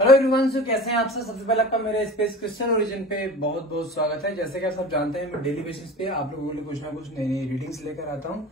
Hello everyone, सो कैसे हैं आप सब। सबसे पहले आपका मेरे स्पेस क्रिश्चियन ओरिजिन पे बहुत बहुत स्वागत है। जैसे कि आप सब जानते हैं, मैं डेली बेसिस पे आप लोगों के लिए कुछ ना कुछ नई नई रीडिंग्स लेकर आता हूं।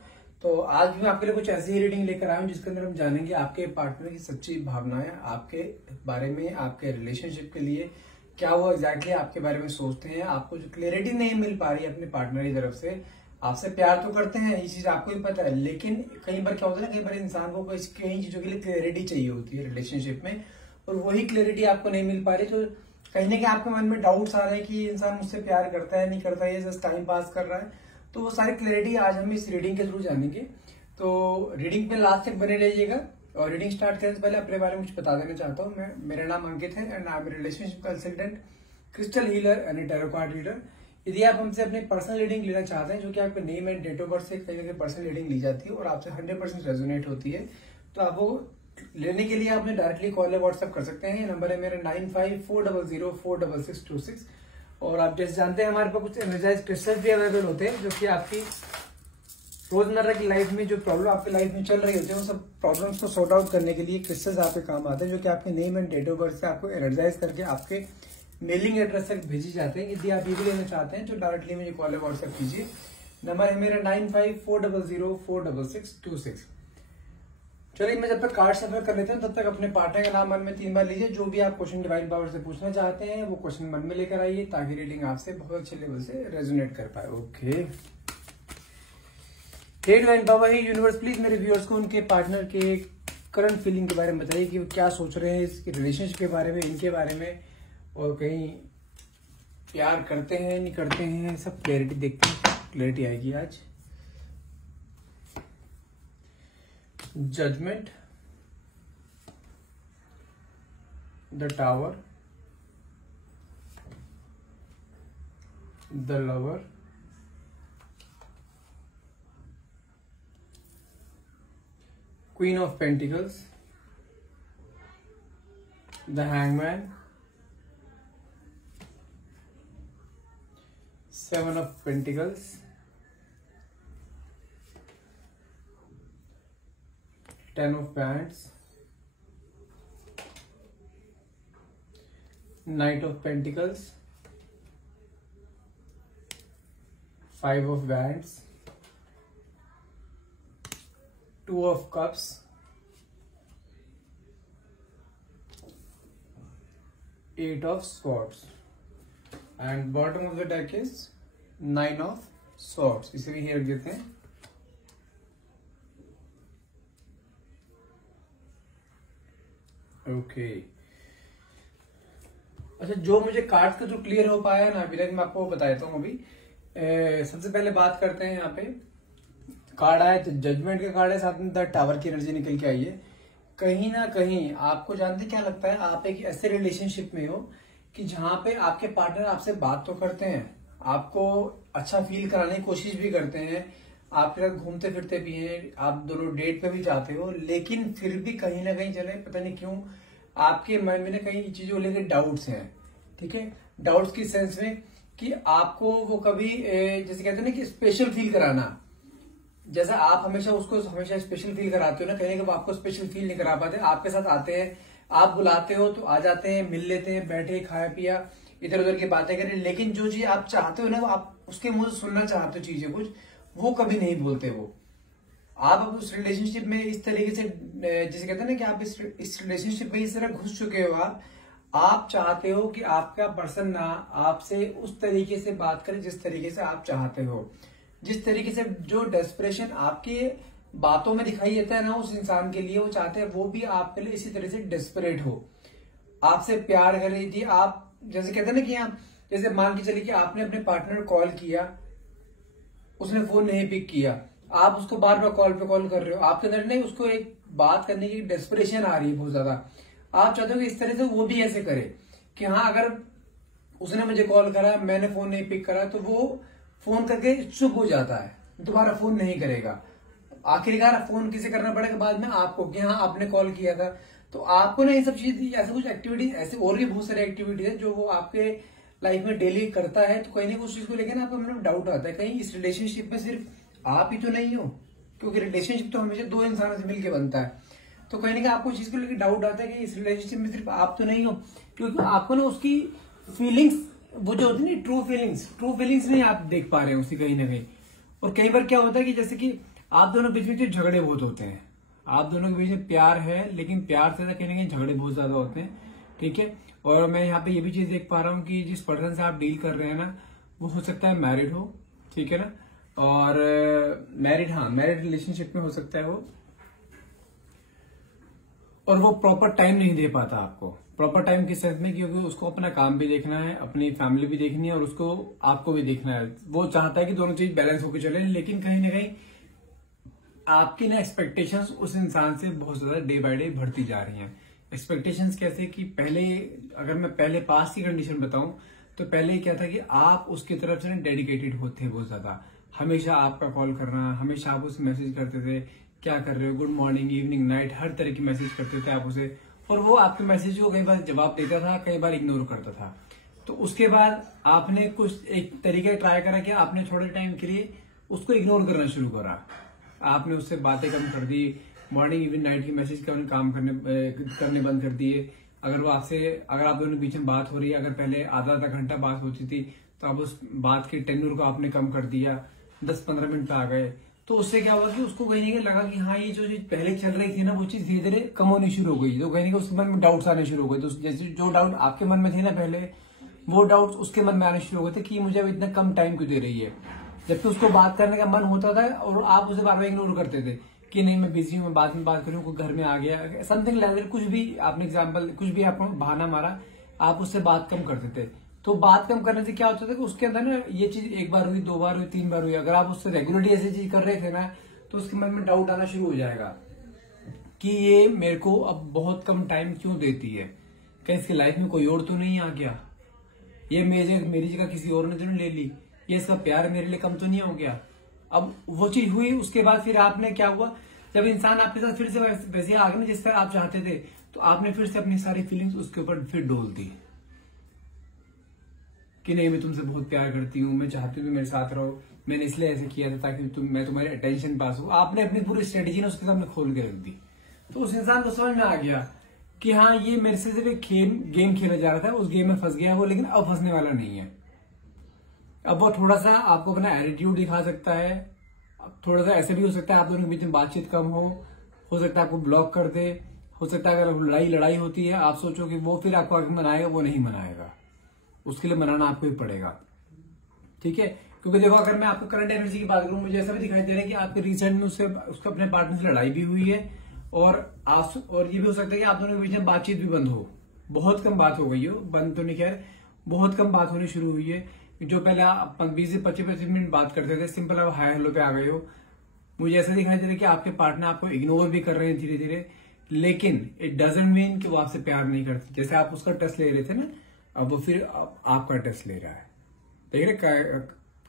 तो आज भी मैं आपके लिए कुछ ऐसी ही रीडिंग लेकर आया हूं जिसके अंदर हम जानेंगे आपके पार्टनर की सच्ची भावनाएं, आपके बारे में, आपके रिलेशनशिप के लिए क्या वो एग्जैक्टली आपके बारे में सोचते हैं। आपको जो क्लियरिटी नहीं मिल पा रही है अपने पार्टनर की तरफ से, आपसे प्यार तो करते हैं, ये चीज आपको भी पता है, लेकिन कई बार क्या होता है ना, कई बार इंसान को कई चीजों के लिए क्लियरिटी चाहिए होती है रिलेशनशिप में, और वही क्लियरिटी आपको नहीं मिल पा रही। तो कहीं ना कहीं आपके मन में डाउट्स आ रहे हैं कि इंसान मुझसे प्यार करता है नहीं करता है, ये जस्ट टाइम पास कर रहा है। तो वो सारी क्लियरिटी आज हम इस रीडिंग के थ्रू जानेंगे। तो रीडिंग पे लास्ट तक बने रहिएगा। और रीडिंग स्टार्ट करने से पहले अपने बारे में कुछ बता देना चाहता हूँ। मेरा नाम अंकित है and I am relationship consultant, crystal healer and tarot card reader. यदि आप हमसे अपनी पर्सनल रीडिंग लेना चाहते हैं, जो कि आपके name and date of birth से कहीं ना कहीं पर्सनल रीडिंग ली जाती है और आपसे 100% रेजोनेट होती है, तो आप वो लेने के लिए आपने डायरेक्टली कॉल या व्हाट्सएप कर सकते हैं। ये नंबर है मेरा 95400466। और आप जैसे जानते हैं, हमारे पास कुछ एनर्जाइज क्रिस्टल्स भी अवेलेबल होते हैं, जो कि आपकी रोजमर्रा की लाइफ में जो प्रॉब्लम आपकी लाइफ में चल रही होती है, वो सब प्रॉब्लम्स को सॉर्ट आउट करने के लिए क्रिस्टल्स आपके काम आते हैं, जो कि आपके name and date of birth से आपको एनर्जाइज करके आपके मेलिंग एड्रेस तक भेजी जाते हैं। यदि आप ये भी लेना चाहते हैं तो डायरेक्टली मुझे कॉल या व्हाट्सएप कीजिए। नंबर है मेरा 9540046626। चलिए, मैं जब तक कार्ड सफर कर लेते हैं तब तक अपने पार्टनर का नाम मन में 3 बार लीजिए। जो भी आप क्वेश्चन डिवाइन पावर से पूछना चाहते हैं वो क्वेश्चन मन में लेकर आइए, ताकि रीडिंग आपसे बहुत अच्छे लेवल से रेजोनेट कर पाए। ओके, हे डिवाइन पावर, हे यूनिवर्स, प्लीज मेरे व्यूअर्स को उनके पार्टनर के करंट फीलिंग के बारे में बताइए कि वो क्या सोच रहे हैं इस रिलेशनशिप के बारे में, इनके बारे में, और कहीं प्यार करते हैं नहीं करते हैं, सब क्लैरिटी देखते हैं। क्लैरिटी आएगी आज। Judgement, the tower, the lover, queen of pentacles, the hangman, 7 of Pentacles, Ten of Wands, Knight of Pentacles, 5 of Wands, 2 of Cups, 8 of Swords, and bottom of the deck is 9 of Swords। इसे भी hair देते हैं। Okay, अच्छा, जो मुझे cards का जो clear हो पाया है ना अभी तक, मैं आपको बता देता हूँ। अभी सबसे पहले बात करते हैं। यहाँ पे कार्ड आया तो जजमेंट का कार्ड है, साथ में द टावर की एनर्जी निकल के आई है। कहीं ना कहीं आपको जानते क्या लगता है, आप एक ऐसे रिलेशनशिप में हो कि जहां पे आपके पार्टनर आपसे बात तो करते हैं, आपको अच्छा फील कराने की कोशिश भी करते हैं, आपके साथ घूमते फिरते भी हैं, आप दोनों डेट पे भी जाते हो, लेकिन फिर भी कहीं ना कहीं चले पता नहीं क्यों आपके मन में ना कई चीजों को लेकर डाउट्स हैं। ठीक है, डाउट्स की सेंस में कि आपको वो कभी जैसे कहते हैं ना कि स्पेशल फील कराना, जैसा आप हमेशा उसको हमेशा स्पेशल फील कराते हो ना, कहीं वो आपको स्पेशल फील नहीं करा पाते। आपके साथ आते हैं, आप बुलाते हो तो आ जाते हैं, मिल लेते हैं, बैठे खाया पिया, इधर उधर की बातें करें, लेकिन जो चीज आप चाहते हो ना, वो आप उसके मुंह से सुनना चाहते हो चीजें कुछ, वो कभी नहीं बोलते। वो आप अब उस रिलेशनशिप में इस तरीके से, जैसे कहते हैं ना कि आप इस रिलेशनशिप में इस तरह घुस चुके हो, आप चाहते हो कि आपका पर्सन ना आपसे उस तरीके से बात करे जिस तरीके से आप चाहते हो, जिस तरीके से जो डेस्परेशन आपके बातों में दिखाई देता है ना उस इंसान के लिए, वो चाहते हैं वो भी आपके लिए इसी तरह से डेस्परेट हो, आपसे प्यार करे। जी, आप जैसे कहते हैं ना कि आप जैसे मान के चलिए कि आपने अपने पार्टनर को कॉल किया, उसने फोन नहीं पिक किया, आप उसको बार बार कॉल पे कॉल कर रहे हो, आपके अंदर नहीं उसको एक बात करने की डेस्परेशन आ रही है बहुत ज्यादा। आप चाहते हो कि इस तरह से वो भी ऐसे करे कि हाँ, अगर उसने मुझे कॉल करा, मैंने फोन नहीं पिक करा, तो वो फोन करके चुप हो जाता है, दोबारा फोन नहीं करेगा। आखिरकार फोन किसे करना पड़ेगा बाद में आपको, कि हाँ आपने कॉल किया था। तो आपको ना ये सब चीज, ऐसे कुछ एक्टिविटीज, ऐसे और भी बहुत सारी एक्टिविटीज है जो वो आपके लाइफ में डेली करता है। तो कहीं ना उस चीज को लेकर ना आपको मतलब डाउट आता है, कहीं इस रिलेशनशिप में सिर्फ आप ही तो नहीं हो, क्योंकि रिलेशनशिप तो हमेशा 2 इंसानों से मिलकर बनता है। तो कहीं ना कहीं आपको चीज को लेकर डाउट आता है कि इस रिलेशनशिप में सिर्फ आप तो नहीं हो, क्योंकि आपको ना उसकी फीलिंग्स, वो जो होती है ना ट्रू फीलिंग्स नहीं आप देख पा रहे हैं उसकी कहीं ना कहीं। और कई बार क्या होता है कि जैसे कि आप दोनों बीच में जो झगड़े बहुत होते हैं, आप दोनों के बीच में प्यार है लेकिन प्यार से कहीं ना कहीं झगड़े बहुत ज्यादा होते हैं, ठीक है। और मैं यहाँ पे ये भी चीज देख पा रहा हूँ कि जिस पर्सन से आप डील कर रहे हैं ना, वो हो सकता है मैरिड हो, ठीक है ना, और मैरिड रिलेशनशिप में हो सकता है वो, और वो प्रॉपर टाइम नहीं दे पाता आपको। प्रॉपर टाइम किस सेंस में, क्योंकि उसको अपना काम भी देखना है, अपनी फैमिली भी देखनी है, और उसको आपको भी देखना है। वो चाहता है कि दोनों चीज बैलेंस होकर चले, लेकिन कहीं ना कहीं आपकी ना एक्सपेक्टेशंस उस इंसान से बहुत ज्यादा डे बाय डे बढ़ती जा रही हैं। एक्सपेक्टेशंस कैसे कि पहले, अगर मैं पहले पास की कंडीशन बताऊं तो पहले क्या था कि आप उसकी तरफ से ना डेडिकेटेड होते हैं बहुत ज्यादा, हमेशा आपका कॉल करना, हमेशा आप उसे मैसेज करते थे, क्या कर रहे हो, गुड मॉर्निंग, इवनिंग, नाइट, हर तरह की मैसेज करते थे आप उसे, और वो आपके मैसेज को कई बार जवाब देता था, कई बार इग्नोर करता था। तो उसके बाद आपने कुछ एक तरीका ट्राई करा कि आपने थोड़े टाइम के लिए उसको इग्नोर करना शुरू करा, आपने उससे बातें कम कर दी, मॉर्निंग इवनिंग नाइट की मैसेज काम करने बंद कर दिए। अगर आप दोनों के बीच में बात हो रही है, अगर पहले आधा घंटा बात होती थी तो आप उस बात के टेन्यूर को आपने कम कर दिया, 10-15 मिनट पे आ गए। तो उससे क्या हुआ कि उसको कहीं ना कहीं लगा कि हाँ, ये जो चीज पहले चल रही थी ना, वो चीज धीरे धीरे कम होनी शुरू हो गई। तो कहीं ना कहीं उसके मन में डाउट्स आने शुरू हो गए। तो जैसे जो डाउट आपके मन में थे ना पहले, वो डाउट्स उसके मन में आने शुरू हो गए थे कि मुझे अब इतना कम टाइम क्यों दे रही है, जबकि उसको बात करने का मन होता था और आप उसे बार बार इग्नोर करते थे कि नहीं मैं बिजी हूँ, मैं बाद में बात करूँ, कोई घर में आ गया, समथिंग लाइक कुछ भी आपने एग्जाम्पल, कुछ भी आपने बहाना मारा, आप उससे बात कम करते थे। तो बात कम करने से क्या होता था कि उसके अंदर ना ये चीज एक बार हुई, 2 बार हुई, 3 बार हुई, अगर आप उससे रेगुलरली ऐसी चीज कर रहे थे ना, तो उसके मन में डाउट आना शुरू हो जाएगा कि ये मेरे को अब बहुत कम टाइम क्यों देती है, कहीं इसकी लाइफ में कोई और तो नहीं आ गया, ये मेरी जगह किसी और ने तो नहीं ले ली, ये इसका प्यार मेरे लिए कम तो नहीं हो गया। अब वो चीज हुई, उसके बाद फिर आपने क्या हुआ, जब इंसान आपके साथ फिर से वैसे आ गया ना जिस तरह आप चाहते थे, तो आपने फिर से अपनी सारी फीलिंग्स उसके ऊपर फिर डोल दी कि नहीं मैं तुमसे बहुत प्यार करती हूँ, मैं चाहती हूँ मेरे साथ रहो, मैंने इसलिए ऐसे किया था ताकि मैं तुम्हारे अटेंशन पास हूँ। आपने अपनी पूरी स्ट्रेटेजी ना उसके सामने खोल के रख दी। तो उस इंसान को समझ में आ गया कि हाँ, ये मेरे से सिर्फ एक गेम खेलने जा रहा था, उस गेम में फंस गया वो, लेकिन अब फंसने वाला नहीं है। अब वो थोड़ा सा आपको अपना एटीट्यूड दिखा सकता है, थोड़ा सा ऐसे भी हो सकता है आप दोनों के बीच में बातचीत कम हो सकता है आपको ब्लॉक कर दे, हो सकता है अगर लड़ाई होती है आप सोचो कि वो फिर आपको आगे मनाएगा, वो नहीं मनाएगा, उसके लिए मनाना आपको ही पड़ेगा, ठीक है। क्योंकि देखो, अगर मैं आपको करंट एनर्जी की बात करूं, मुझे ऐसा भी दिखाई दे रहा है कि आपके रिसेंट में उसको अपने पार्टनर से लड़ाई भी हुई है, और ये भी हो सकता है कि आप दोनों के बीच में बातचीत भी बंद हो, बहुत कम बात हो गई हो, बंद तो नहीं, खैर बहुत कम बात होनी शुरू हुई है। जो पहले आप 20 से 25 मिनट बात करते थे, सिंपल आप हाई हेलो पे आ गए हो। मुझे ऐसा दिखाई दे रहा है कि आपके पार्टनर आपको इग्नोर भी कर रहे हैं धीरे धीरे, लेकिन इट डजंट मीन कि वो आपसे प्यार नहीं करते। जैसे आप उसका टेस्ट ले रहे थे ना, अब वो फिर आपका टेस्ट ले रहा है। देख रहे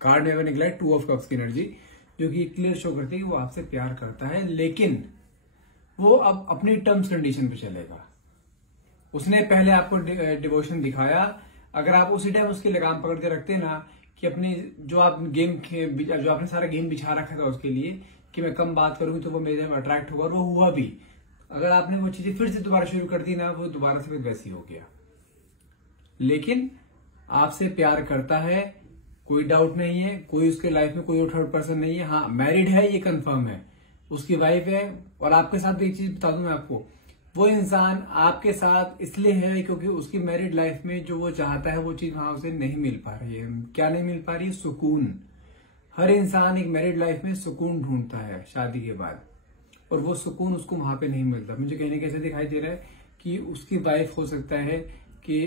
कार्ड में निकला है 2 ऑफ कप्स की एनर्जी, जो कि क्लियर शो करती है कि वो आपसे प्यार करता है, लेकिन वो अब अपनी टर्म्स कंडीशन पे चलेगा। उसने पहले आपको डिवोशन दिखाया, अगर आप उसी टाइम उसकी लगाम पकड़ के रखते ना कि अपनी जो आपने सारा गेम बिछा रखा था उसके लिए कि मैं कम बात करूंगी तो वो मेरे में अट्रैक्ट होगा, और वो हुआ भी। अगर आपने वो चीजें फिर से दोबारा शुरू कर दी ना, वो दोबारा से वैसी हो गया। लेकिन आपसे प्यार करता है, कोई डाउट नहीं है, कोई उसके लाइफ में कोई और थर्ड पर्सन नहीं है। हाँ, मैरिड है, ये कंफर्म है, उसकी वाइफ है। और आपके साथ एक चीज बता दूं मैं आपको, वो इंसान आपके साथ इसलिए है क्योंकि उसकी मैरिड लाइफ में जो वो चाहता है वो चीज वहां उसे नहीं मिल पा रही है। क्या नहीं मिल पा रही है? सुकून। हर इंसान एक मैरिड लाइफ में सुकून ढूंढता है शादी के बाद, और वो सुकून उसको वहां पे नहीं मिलता। मुझे कहने कैसे दिखाई दे रहा है कि उसकी वाइफ हो सकता है कि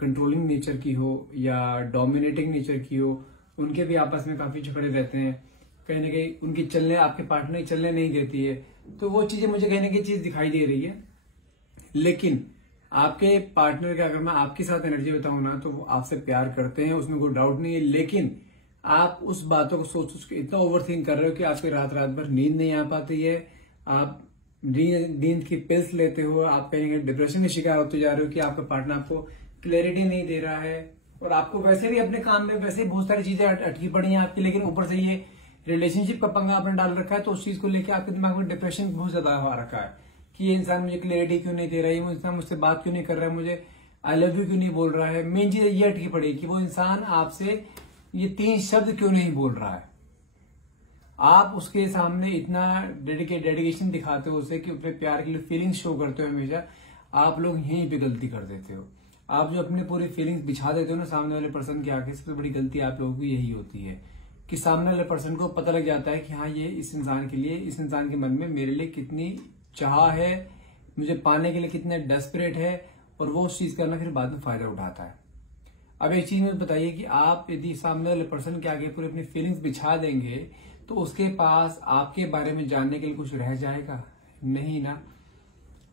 कंट्रोलिंग नेचर की हो या डोमिनेटिंग नेचर की हो, उनके भी आपस में काफी झगड़े रहते हैं, कहीं ना कहीं उनकी चलने, आपके पार्टनर की चलने नहीं देती है। तो वो चीजें मुझे कहीं ना कहीं चीज दिखाई दे रही है। लेकिन आपके पार्टनर का, अगर मैं आपके साथ एनर्जी बताऊं ना, तो वो आपसे प्यार करते हैं, उसमें कोई डाउट नहीं है। लेकिन आप उस बातों को सोच के इतना ओवरथिंक कर रहे हो कि आपकी रात भर नींद नहीं आ पाती है, आप नींद की पिल्स लेते हो, आप कहीं ना कहीं डिप्रेशन के शिकार होते जा रहे हो कि आपका पार्टनर आपको क्लैरिटी नहीं दे रहा है, और आपको वैसे भी अपने काम में वैसे ही बहुत सारी चीजें अटकी पड़ी हैं आपकी, लेकिन ऊपर से ये रिलेशनशिप का पंगा आपने डाल रखा है, तो उस चीज को लेकर आपके दिमाग में डिप्रेशन बहुत ज्यादा हो रखा है कि ये इंसान मुझे क्लियरिटी क्यों नहीं दे रहा है, वो इंसान मुझसे बात क्यों नहीं कर रहा है, मुझे आई लव यू क्यों नहीं बोल रहा है। मेन चीज ये अटकी पड़ी कि वो इंसान आपसे ये 3 शब्द क्यों नहीं बोल रहा है। आप उसके सामने इतना डेडिकेशन दिखाते हो उसे कि अपने प्यार के लिए फीलिंग्स शो करते हो हमेशा, आप लोग यहीं पे गलती कर देते हो। आप जो अपनी पूरी फीलिंग्स बिछा देते हो ना सामने वाले पर्सन के आगे, सबसे बड़ी गलती आप लोगों की यही होती है कि सामने वाले पर्सन को पता लग जाता है कि हाँ ये इस इंसान के लिए, इस इंसान के मन में मेरे लिए कितनी चाह है, मुझे पाने के लिए कितने डेस्परेट है, और वो उस चीज का ना फिर बाद में फायदा उठाता है। अब एक चीज मुझे बताइए कि आप यदि सामने वाले पर्सन के आगे पूरी अपनी फीलिंग्स बिछा देंगे तो उसके पास आपके बारे में जानने के लिए कुछ रह जाएगा? नहीं ना।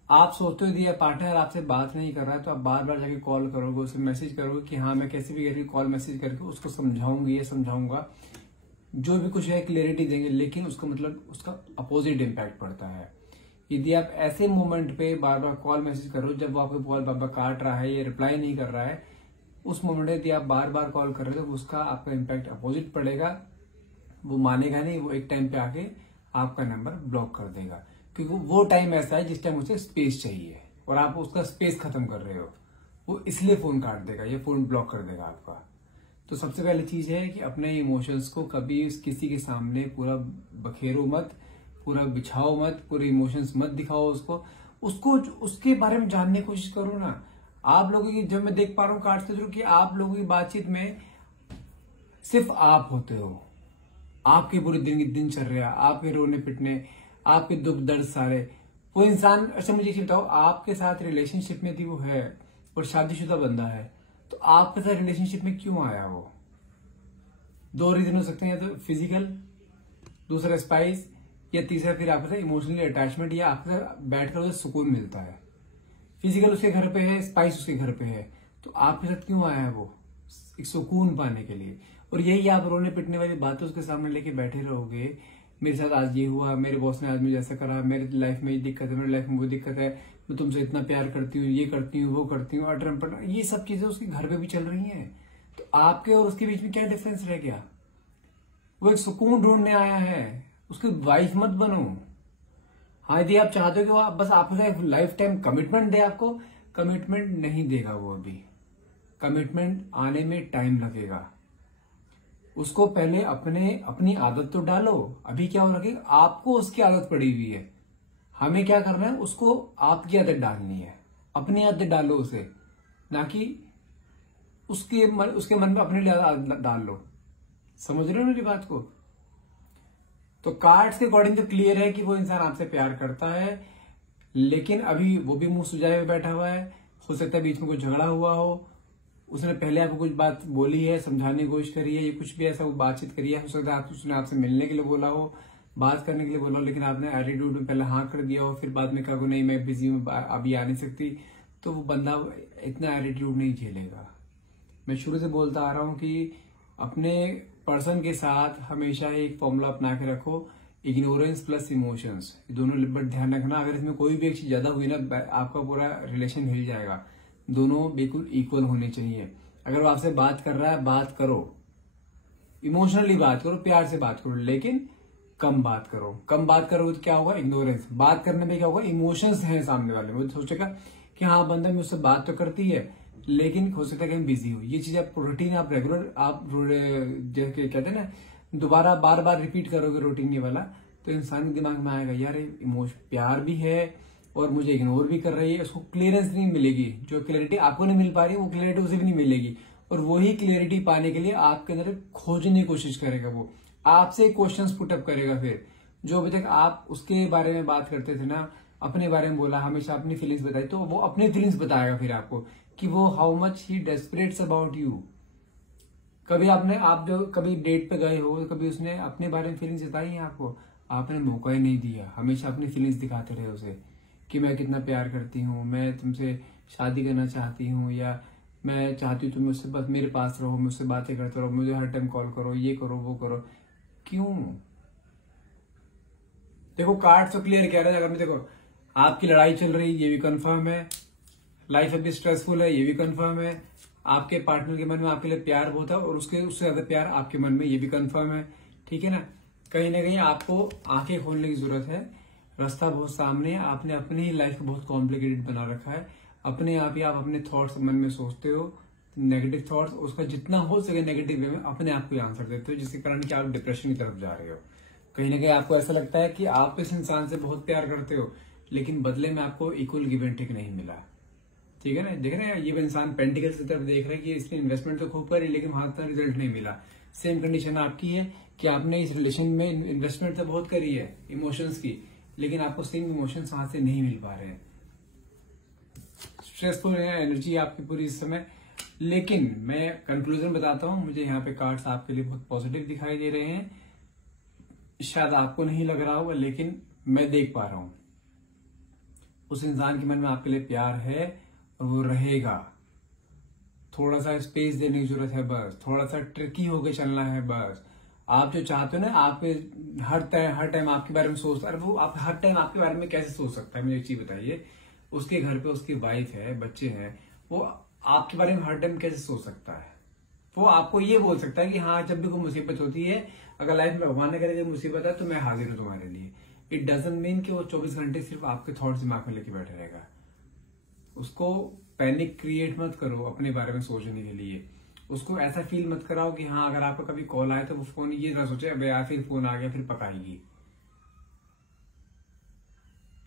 आप सोचते हो यदि पार्टनर आपसे बात नहीं कर रहा है तो आप बार बार जाके कॉल करोगे, उसे मैसेज करोगे कि हाँ मैं कैसे भी करके कॉल मैसेज करके उसको समझाऊंगी या समझाऊंगा, जो भी कुछ है क्लियरिटी देंगे, लेकिन उसका मतलब उसका अपोजिट इम्पैक्ट पड़ता है। यदि आप ऐसे मोमेंट पे बार बार कॉल मैसेज कर रहे हो, जब वो आपको कॉल बार बार काट रहा है या रिप्लाई नहीं कर रहा है, उस मोमेंट यदि आप बार बार कॉल कर रहे हो तो उसका आपका इम्पैक्ट अपोजिट पड़ेगा। वो मानेगा नहीं, वो एक टाइम पे आके आपका नंबर ब्लॉक कर देगा, क्योंकि वो टाइम ऐसा है जिस टाइम उसे स्पेस चाहिए और आप उसका स्पेस खत्म कर रहे हो, वो इसलिए फोन काट देगा या फोन ब्लॉक कर देगा आपका। तो सबसे पहली चीज है कि अपने इमोशंस को कभी किसी के सामने पूरा बखेरो मत, पूरा बिछाओ मत, पूरे इमोशंस मत दिखाओ उसको उसके बारे में जानने की कोशिश करो ना। आप लोगों की, जब मैं देख पा रहा हूँ कार्ड से थ्रू कि आप लोगों की बातचीत में सिर्फ आप होते हो, आपके पूरे दिन की दिनचर्या, आपके रोने पिटने, आपके दुख दर्द सारे। वो इंसान, अच्छा मुझे बताओ, आपके साथ रिलेशनशिप में थी वो है और शादीशुदा बंदा है, तो आपके साथ रिलेशनशिप में क्यों आया वो? 2 रीजन हो सकते हैं, तो फिजिकल, दूसरा स्पाइस, या तीसरा फिर आपके साथ इमोशनली अटैचमेंट, या आपके साथ बैठकर उसे सुकून मिलता है। फिजिकल उसके घर पे है, स्पाइस उसके घर पे है, तो आपके साथ क्यों आया है वो? एक सुकून पाने के लिए। और यही आप रोने पिटने वाली बातें उसके सामने लेके बैठे रहोगे, मेरे साथ आज ये हुआ, मेरे बॉस ने आज मुझे ऐसा करा, मेरे लाइफ में ये दिक्कत है, मेरे लाइफ में वो दिक्कत है, मैं तुमसे इतना प्यार करती हूँ, ये करती हूँ, वो करती हूँ, अटरम पटरम, ये सब चीजें उसके घर पे भी चल रही हैं। तो आपके और उसके बीच में क्या डिफरेंस रह गया? वो एक सुकून ढूंढने आया है, उसकी वाइफ मत बनो। हाँ, यदि आप चाहते हो कि वो बस आपके साथ लाइफ टाइम कमिटमेंट दे, आपको कमिटमेंट नहीं देगा वो। अभी कमिटमेंट आने में टाइम लगेगा। उसको पहले अपनी आदत तो डालो। अभी क्या हो रहा है, आपको उसकी आदत पड़ी हुई है, हमें क्या करना है, उसको आपकी आदत डालनी है। अपनी आदत डालो उसे, ना कि उसके मन में अपने लिए आदत डाल लो। समझ रहे हो मेरी बात को? तो कार्ड्स के अकॉर्डिंग तो क्लियर है कि वो इंसान आपसे प्यार करता है, लेकिन अभी वो भी मुंह सुजाए हुए बैठा हुआ है। हो सकता है बीच में कोई झगड़ा हुआ हो, उसने पहले आपको कुछ बात बोली है, समझाने की कोशिश करी है, ये कुछ भी ऐसा वो बातचीत करी है। हो सकता है उसने आपसे मिलने के लिए बोला हो, बात करने के लिए बोला हो, लेकिन आपने एटीट्यूड में पहले हाँ कर दिया हो, फिर बाद में कहा नहीं मैं बिजी हूँ, अभी आ नहीं सकती, तो वो बंदा इतना एटीट्यूड नहीं झेलेगा। मैं शुरू से बोलता आ रहा हूँ कि अपने पर्सन के साथ हमेशा एक फॉर्मूला अपना के रखो, इग्नोरेंस प्लस इमोशंस, दोनों बट ध्यान रखना। अगर इसमें कोई भी एक चीज ज्यादा हुई ना, आपका पूरा रिलेशन हिल जाएगा। दोनों बिल्कुल इक्वल होने चाहिए। अगर वो आपसे बात कर रहा है, बात करो, इमोशनली बात करो, प्यार से बात करो, लेकिन कम बात करो। कम बात करोगे तो क्या होगा? इग्नोरेंस। बात करने में क्या होगा? इमोशंस हैं सामने वाले, वो सोचेगा कि हाँ बंदा मुझसे बात तो करती है, लेकिन हो सकता है कहीं बिजी हो। ये चीज आप रूटीन, आप रेगुलर, आप जैसे कहते हैं ना, दोबारा बार बार रिपीट करोगे रूटीन ये वाला, तो इंसान के दिमाग में आएगा यार इमोशन, प्यार भी है और मुझे इग्नोर भी कर रही है। उसको क्लियरेंस नहीं मिलेगी, जो क्लियरिटी आपको नहीं मिल पा रही वो क्लियरिटी उसे भी नहीं मिलेगी, और वही क्लियरिटी पाने के लिए आपके अंदर खोजने की कोशिश करेगा। वो आपसे क्वेश्चंस पुटअप करेगा। फिर जो अभी तक आप उसके बारे में बात करते थे ना, अपने बारे में बोला, हमेशा अपनी फीलिंग्स बताई, तो वो अपनी फीलिंग्स बताएगा फिर आपको कि वो how much he desperates about you. कभी आप जो कभी डेट पे गए हो, कभी उसने अपने बारे में फीलिंग्स बताई है आपको? आपने मौका ही नहीं दिया, हमेशा अपनी फीलिंग्स दिखाते रहे उसे कि मैं कितना प्यार करती हूँ, मैं तुमसे शादी करना चाहती हूँ, या मैं चाहती हूँ तुम मुझसे बस मेरे पास रहो, मुझसे बातें करते रहो, मुझे हर टाइम कॉल करो, ये करो वो करो। क्यों? देखो कार्ड तो क्लियर कह रहा है। अगर देखो आपकी लड़ाई चल रही, ये भी कंफर्म है, लाइफ अभी स्ट्रेसफुल है, ये भी कंफर्म है, आपके पार्टनर के मन में आपके लिए प्यार बहुत है और उससे ज्यादा प्यार आपके मन में, ये भी कंफर्म है। ठीक है ना? कहीं ना कहीं आपको आंखें खोलने की जरूरत है। रास्ता बहुत सामने है, आपने अपनी ही लाइफ को बहुत कॉम्प्लिकेटेड बना रखा है। अपने आप ही आप अपने थॉट्स मन में सोचते हो, नेगेटिव थॉट्स, उसका जितना हो सके नेगेटिव वे में अपने आप को आंसर देते हो, जिसके कारण कि आप डिप्रेशन की तरफ जा रहे हो। कहीं ना कहीं आपको ऐसा लगता है कि आप इस इंसान से बहुत प्यार करते हो, लेकिन बदले में आपको इक्वल गिव एंड टेक नहीं मिला। ठीक है ना, देख रहे हैं ये इंसान पेंटिकल्स की तरफ देख रहे हैं कि इसने इन्वेस्टमेंट तो खूब करी लेकिन वहां तक रिजल्ट नहीं मिला। सेम कंडीशन आपकी है कि आपने इस रिलेशन में इन्वेस्टमेंट तो बहुत करी है इमोशंस की, लेकिन आपको सेम इमोशंस वहां से नहीं मिल पा रहे हैं। स्ट्रेसफुल है एनर्जी आपकी पूरी इस समय। लेकिन मैं कंक्लूजन बताता हूं, मुझे यहाँ पे कार्ड्स आपके लिए बहुत पॉजिटिव दिखाई दे रहे हैं। शायद आपको नहीं लग रहा होगा, लेकिन मैं देख पा रहा हूं उस इंसान के मन में आपके लिए प्यार है और वो रहेगा। थोड़ा सा स्पेस देने की जरूरत है बस, थोड़ा सा ट्रिकी होकर चलना है बस। आप जो चाहते हो ना, आप हर टाइम आपके बारे में सोचता है, वो आप हर टाइम आपके बारे में कैसे सोच सकता है? मुझे एक चीज बताइए, उसके घर पे उसकी वाइफ है, बच्चे हैं, वो आपके बारे में हर टाइम कैसे सोच सकता है? वो आपको ये बोल सकता है कि हाँ, जब भी कोई मुसीबत होती है, अगर लाइफ में भगवान ने करे मुसीबत है तो मैं हाजिर हूं तुम्हारे लिए। इट डजंट मीन कि वो 24 घंटे सिर्फ आपके थॉट्स दिमाग में लेके बैठे रहेगा। उसको पैनिक क्रिएट मत करो अपने बारे में सोचने के लिए। उसको ऐसा फील मत कराओ कि हाँ, अगर आपका कभी कॉल आए तो वो फोन ये ना सोचे अब यार फिर फोन आ गया फिर पकाएगी।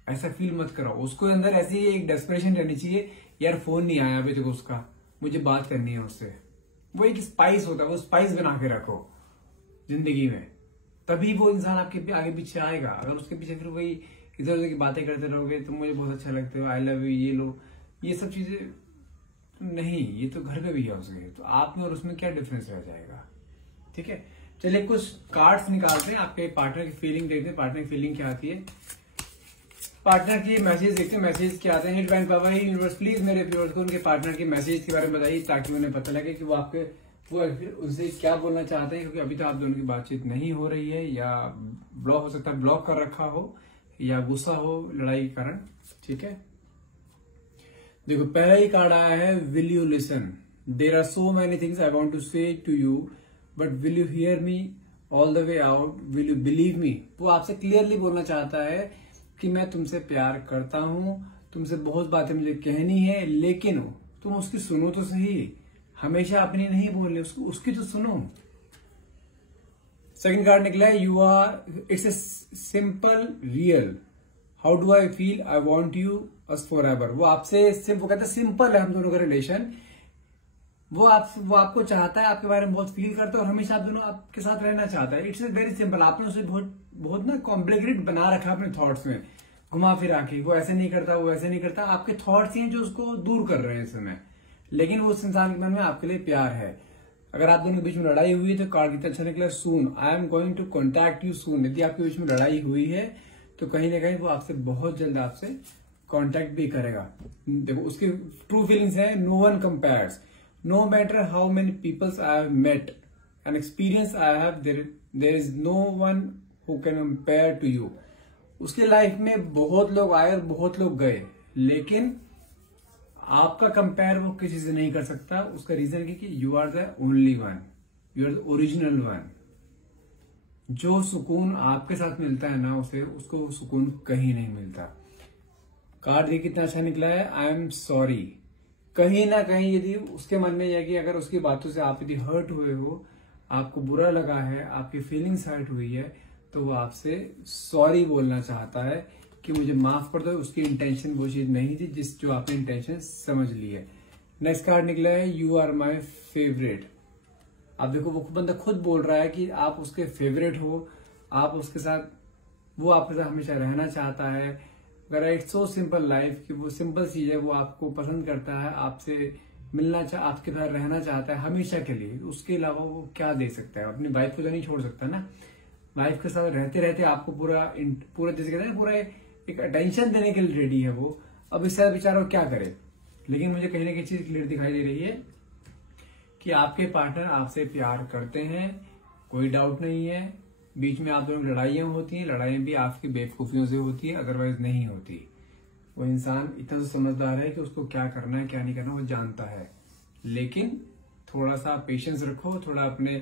ऐसा फील मत कराओ। उसको अंदर ऐसी एक डेस्परेशन रहनी चाहिए, यार फोन नहीं आया अभी तक उसका, मुझे बात करनी है उससे। वो एक स्पाइस होता है, वो स्पाइस बना के रखो जिंदगी में, तभी वो इंसान आपके आगे पीछे आएगा। अगर उसके पीछे फिर वही इधर उधर की बातें करते रहोगे, तुम मुझे बहुत अच्छा लगते हो, आई लव यू, ये लो, ये सब चीजें नहीं, ये तो घर पे भी है उसके, तो आप में और उसमें क्या डिफरेंस रह जाएगा? ठीक है, चलिए कुछ कार्ड्स निकालते हैं, आपके पार्टनर की फीलिंग देखते हैं। पार्टनर की फीलिंग क्या आती है, पार्टनर की मैसेज देखते हैं, मैसेज क्या आते हैं। डिवाइन पावर यूनिवर्स प्लीज मेरे व्यूअर्स को उनके पार्टनर के मैसेज के बारे में बताइए, ताकि उन्हें पता लगे कि वो उनसे क्या बोलना चाहते हैं, क्योंकि अभी तो आप दोनों की बातचीत नहीं हो रही है, या ब्लॉक हो सकता है, ब्लॉक कर रखा हो, या गुस्सा हो लड़ाई के कारण। ठीक है, देखो पहला ही कार्ड आया है, will you listen, there are so many things I want to say to you but will you hear me all the way out, will you believe me. वो आपसे क्लियरली बोलना चाहता है कि मैं तुमसे प्यार करता हूं, तुमसे बहुत बातें मुझे कहनी है, लेकिन तुम उसकी सुनो तो सही, हमेशा अपनी नहीं बोल रहे, उसकी तो सुनो। सेकंड कार्ड निकला है, you are, it's a simple real, how do I feel, I want you us forever. वो आपसे वो कहते हैं सिंपल है हम दोनों का रिलेशन, वो आपको चाहता है, आपके बारे में बहुत फील करता है और हमेशा आप दोनों आपके साथ रहना चाहता है। It's very simple. आपने उसे बहुत ना कॉम्प्लिकेटेड बना रखा अपने थॉट्स में, घुमा फिरा के, वो ऐसे नहीं करता, वो ऐसे नहीं करता। आपके थॉट्स ही हैं जो उसको दूर कर रहे हैं इस समय, लेकिन वो उस इंसान के मन में आपके लिए प्यार है। अगर आप दोनों के बीच में लड़ाई हुई है तो कार्ड कितना अच्छा निकला, soon, I am going to contact you soon. यदि आपके बीच में लड़ाई हुई है तो कहीं ना कहीं वो आपसे बहुत जल्द आपसे कांटेक्ट भी करेगा। देखो उसकी ट्रू फीलिंग्स है, no one compares, no matter how many peoples I have met an experience I have, there is no one who can compare to you. उसकी लाइफ में बहुत लोग आए और बहुत लोग गए, लेकिन आपका कंपेयर वो किसी से नहीं कर सकता। उसका रीजन कि you are the only one, you are the original one. जो सुकून आपके साथ मिलता है ना उसे, उसको वो सुकून कहीं नहीं मिलता। कार्ड देखिए कितना अच्छा निकला है, आई एम सॉरी। कहीं ना कहीं यदि उसके मन में यह कि अगर उसकी बातों से आप यदि हर्ट हुए हो, आपको बुरा लगा है, आपकी फीलिंग्स हर्ट हुई है, तो वो आपसे सॉरी बोलना चाहता है कि मुझे माफ कर दो। उसकी इंटेंशन वो चीज नहीं थी जो आपने इंटेंशन समझ ली है। नेक्स्ट कार्ड निकला है, यू आर माई फेवरेट। आप देखो वो बंदा खुद बोल रहा है कि आप उसके फेवरेट हो, आप उसके साथ, वो आपके साथ हमेशा रहना चाहता है। अगर इट्स सो सिंपल लाइफ कि वो सिंपल चीज है, वो आपको पसंद करता है, आपसे मिलना आपके साथ रहना चाहता है हमेशा के लिए। उसके अलावा वो क्या दे सकता है? अपनी वाइफ को तो नहीं छोड़ सकता ना। वाइफ के साथ रहते रहते आपको पूरा जैसे कहते हैं पूरा एक अटेंशन देने के लिए रेडी है वो। अब इससे बेचारा क्या करे, लेकिन मुझे कहीं ना कहीं चीज क्लियर दिखाई दे रही है कि आपके पार्टनर आपसे प्यार करते हैं, कोई डाउट नहीं है। बीच में आप दोनों लड़ाइयां होती हैं, लड़ाइयां भी आपकी बेवकूफियों से होती है, अदरवाइज नहीं होती। वो इंसान इतना तो समझदार है कि उसको क्या करना है क्या नहीं करना वो जानता है, लेकिन थोड़ा सा पेशेंस रखो, थोड़ा अपने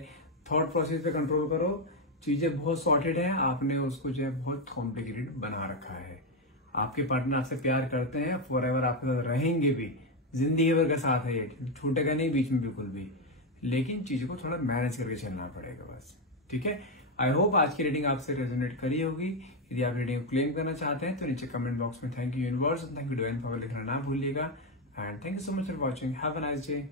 थॉट प्रोसेस पे कंट्रोल करो। चीजें बहुत सॉर्टेड है, आपने उसको जो है बहुत कॉम्प्लिकेटेड बना रखा है। आपके पार्टनर आपसे प्यार करते हैं, फॉर एवर आपके साथ रहेंगे भी, जिंदगी भर का साथ है, ये छूटेगा नहीं बीच में बिल्कुल भी। लेकिन चीजों को थोड़ा मैनेज करके चलना पड़ेगा बस, ठीक है। आई होप आज की रीडिंग आपसे रेजोनेट करी होगी। यदि आप रीडिंग को क्लेम करना चाहते हैं तो नीचे कमेंट बॉक्स में thank you universe, thank you divine power लिखना ना भूलिएगा। And thank you so much for watching, have a nice day.